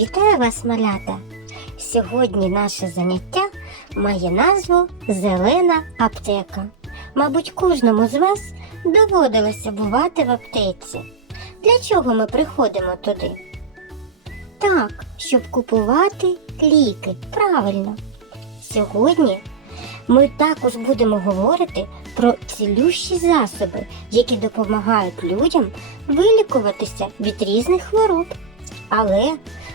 Вітаю вас, малята! Сьогодні наше заняття має назву Зелена аптека. Мабуть, кожному з вас доводилося бувати в аптеці. Для чого ми приходимо туди? Так, щоб купувати ліки. Правильно. Сьогодні ми також будемо говорити про цілющі засоби, які допомагають людям вилікуватися від різних хвороб. Але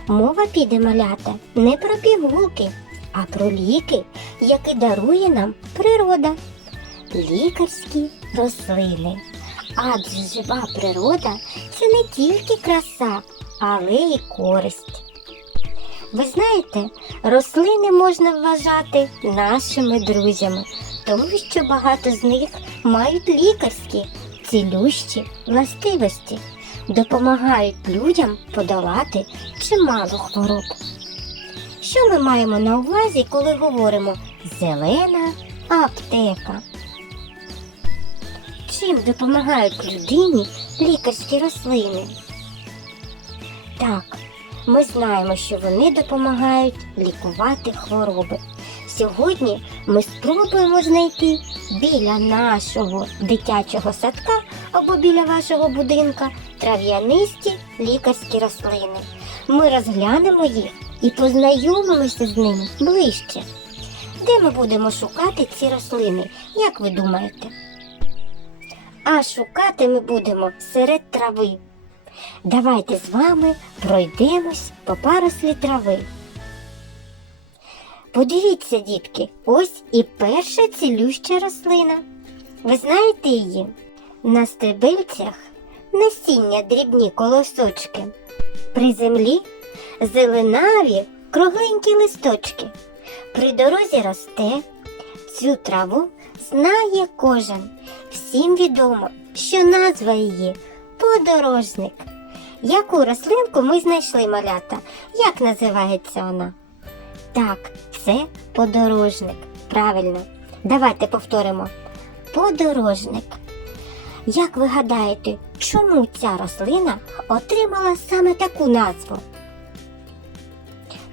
мова піде малята не про пігулки, а про ліки, які дарує нам природа. Лікарські рослини. Адже жива природа це не тільки краса, але й користь. Ви знаєте, рослини можна вважати нашими друзями, тому що багато з них мають лікарські, цілющі властивості, допомагають людям подолати чимало хвороб. Що ми маємо на увазі, коли говоримо зелена аптека? Чим допомагають людині лікарські рослини? Так, ми знаємо, що вони допомагають лікувати хвороби. Сьогодні ми спробуємо знайти біля нашого дитячого садка або біля вашого будинка трав'янисті лікарські рослини. Ми розглянемо їх і познайомимося з ними ближче. Де ми будемо шукати ці рослини, як ви думаєте? А шукати ми будемо серед трави. Давайте з вами пройдемось по паруслі трави. Подивіться, дітки, ось і перша цілюща рослина. Ви знаєте її? На стебельцях насіння дрібні колосочки. При землі зеленаві кругленькі листочки. При дорозі росте. Цю траву знає кожен. Всім відомо, що назва її подорожник. Яку рослинку ми знайшли малята? Як називається вона? Так, це подорожник. Правильно. Давайте повторимо. Подорожник. Як ви гадаєте, чому ця рослина отримала саме таку назву?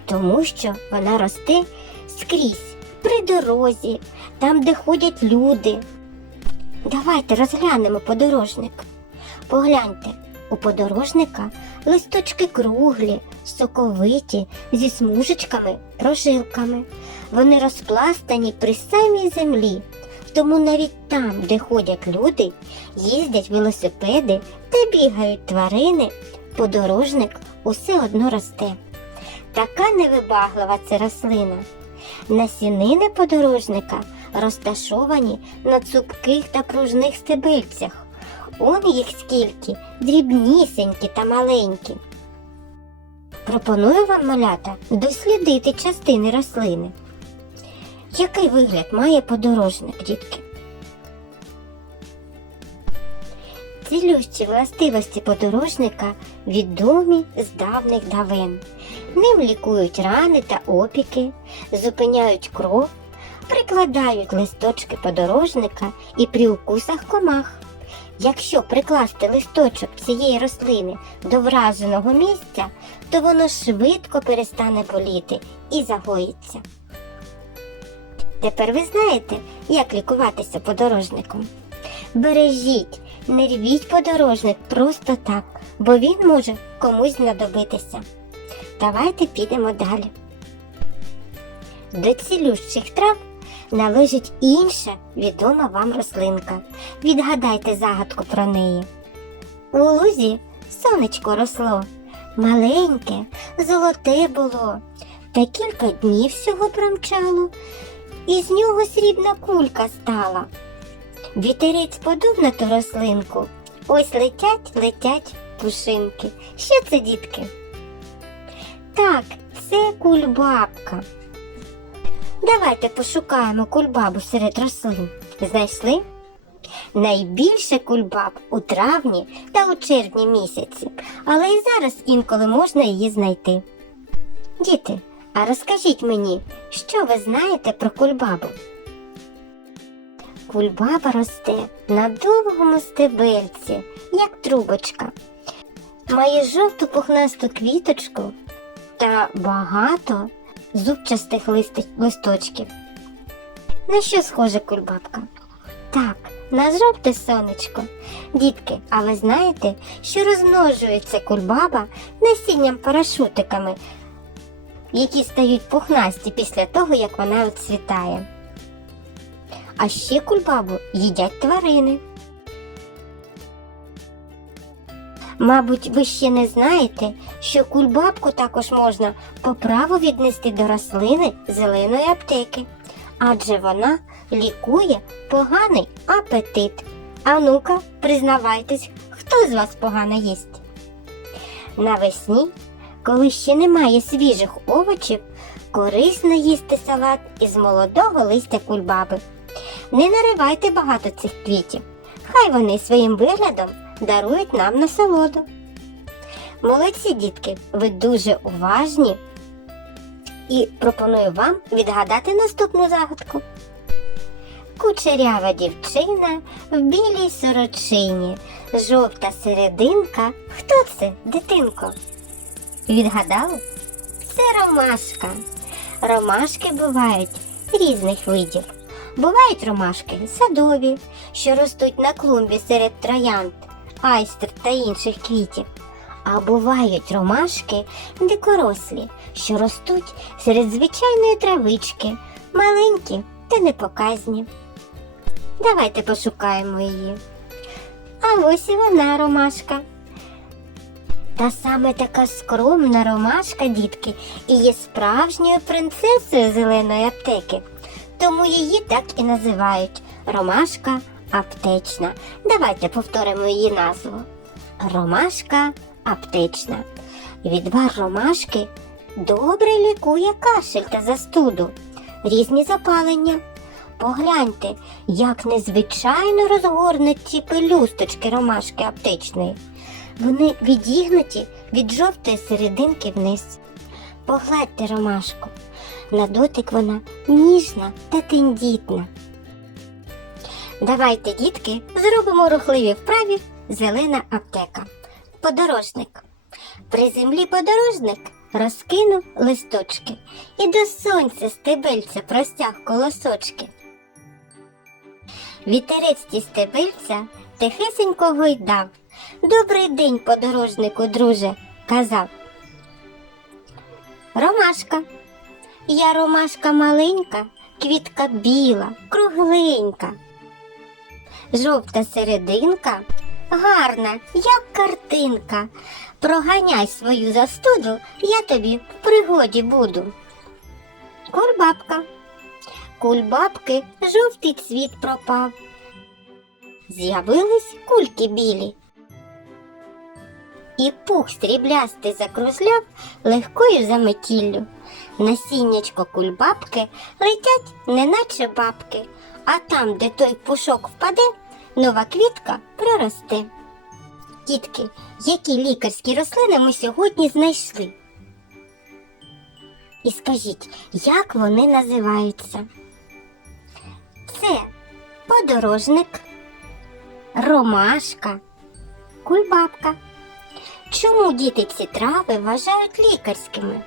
Тому що вона росте скрізь, при дорозі, там, де ходять люди. Давайте розглянемо подорожник. Погляньте, у подорожника листочки круглі, соковиті, зі смужечками, прожилками. Вони розпластані при самій землі. Тому навіть там, де ходять люди, їздять велосипеди та бігають тварини, подорожник усе одно росте. Така невибаглива це рослина. Насінини подорожника розташовані на цупких та пружних стебельцях. Он їх скільки дрібнісенькі та маленькі. Пропоную вам малята дослідити частини рослини. Який вигляд має подорожник, дітки? Цілющі властивості подорожника відомі з давних давен. Ним лікують рани та опіки, зупиняють кров, прикладають листочки подорожника і при укусах комах. Якщо прикласти листочок цієї рослини до враженого місця, то воно швидко перестане боліти і загоїться. Тепер ви знаєте, як лікуватися подорожником. Бережіть, не рвіть подорожник просто так, бо він може комусь знадобитися. Давайте підемо далі. До цілющих трав належить інша відома вам рослинка. Відгадайте загадку про неї. У лузі сонечко росло, маленьке, золоте було, та кілька днів всього промчало, і з нього срібна кулька стала. Вітерець подув на ту рослинку. Ось летять, летять пушинки. Що це, дітки? Так, це кульбабка. Давайте пошукаємо кульбабу серед рослин. Знайшли? Найбільше кульбаб у травні та у червні місяці, але і зараз інколи можна її знайти. Діти, а розкажіть мені, що ви знаєте про кульбабу? Кульбаба росте на довгому стебельці, як трубочка. Має жовту пухнасту квіточку та багато зубчастих листочків. На що схоже кульбабка? Так, на жовте сонечко. Дітки, а ви знаєте, що розмножується кульбаба насінням парашутиками, які стають пухнасті після того, як вона відцвітає. А ще кульбабу їдять тварини. Мабуть, ви ще не знаєте, що кульбабку також можна по праву віднести до рослини зеленої аптеки, адже вона лікує поганий апетит. А ну-ка, признавайтесь, хто з вас погано їсть? Навесні, коли ще немає свіжих овочів, корисно їсти салат із молодого листя кульбаби. Не наривайте багато цих квітів, хай вони своїм виглядом дарують нам насолоду. Молодці, дітки, ви дуже уважні і пропоную вам відгадати наступну загадку. Кучерява дівчина в білій сорочині, жовта серединка. Хто це, дитинко? Відгадали? Це ромашка. Ромашки бувають різних видів. Бувають ромашки садові, що ростуть на клумбі серед троянд, айстр та інших квітів. А бувають ромашки дикорослі, що ростуть серед звичайної травички, маленькі та непоказні. Давайте пошукаємо її. А ось і вона, ромашка. Та саме така скромна ромашка, дітки, і є справжньою принцесою зеленої аптеки. Тому її так і називають ромашка аптечна. Давайте повторимо її назву. Ромашка аптечна. Відвар ромашки добре лікує кашель та застуду, різні запалення. Погляньте, як незвичайно розгорнуті пелюсточки ромашки аптечної. Вони відігнуті від жовтої серединки вниз. Погладьте ромашку. На дотик вона ніжна та тендітна. Давайте, дітки, зробимо рухливі вправі зелена аптека. Подорожник. При землі подорожник розкинув листочки і до сонця стебельця простяг колосочки. Вітерець ті стебельця тихесенько гойдав. Добрий день, подорожнику, друже, казав. Ромашка. Я ромашка маленька, квітка біла, кругленька. Жовта серединка, гарна, як картинка. Проганяй свою застуду, я тобі в пригоді буду. Кульбабка. Кульбабки жовтий цвіт пропав. З'явились кульки білі. І пух сріблястий закрузляв легкою заметіллю. Насіннячко кульбабки летять, неначе бабки, а там, де той пушок впаде, нова квітка проросте. Тітки, які лікарські рослини ми сьогодні знайшли? І скажіть, як вони називаються? Це подорожник, ромашка, кульбабка. Чому діти ці трави вважають лікарськими?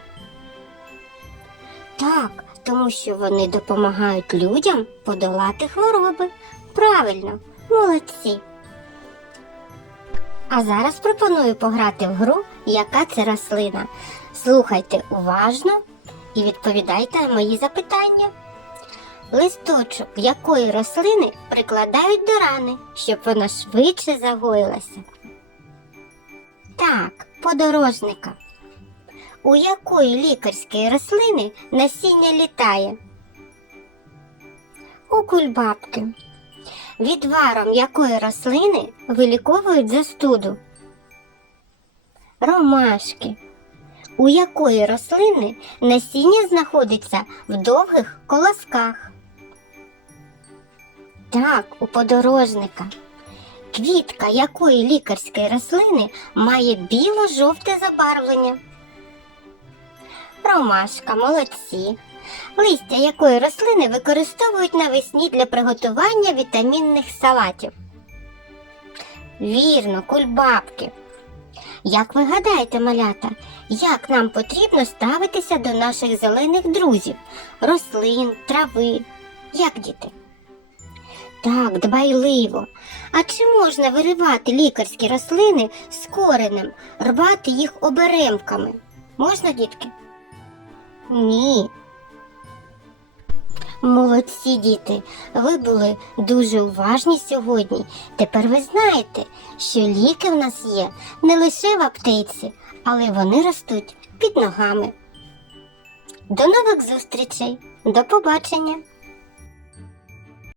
Так, тому що вони допомагають людям подолати хвороби. Правильно, молодці. А зараз пропоную пограти в гру, яка це рослина. Слухайте уважно і відповідайте на мої запитання. Листочок якої рослини прикладають до рани, щоб вона швидше загоїлася. Так, подорожника. У якої лікарської рослини насіння літає? У кульбабки. Відваром якої рослини виліковують застуду? Ромашки. У якої рослини насіння знаходиться в довгих колосках? Так, у подорожника. Квітка якої лікарської рослини має біло-жовте забарвлення? Ромашка, молодці. Листя якої рослини використовують навесні для приготування вітамінних салатів? Вірно, кульбабки. Як ви гадаєте, малята, як нам потрібно ставитися до наших зелених друзів, рослин, трави? Як діти? Так, дбайливо. А чи можна виривати лікарські рослини з коренем, рвати їх оберемками? Можна, дітки? Ні. Молодці діти, ви були дуже уважні сьогодні. Тепер ви знаєте, що ліки в нас є не лише в аптеці, але вони ростуть під ногами. До нових зустрічей, до побачення!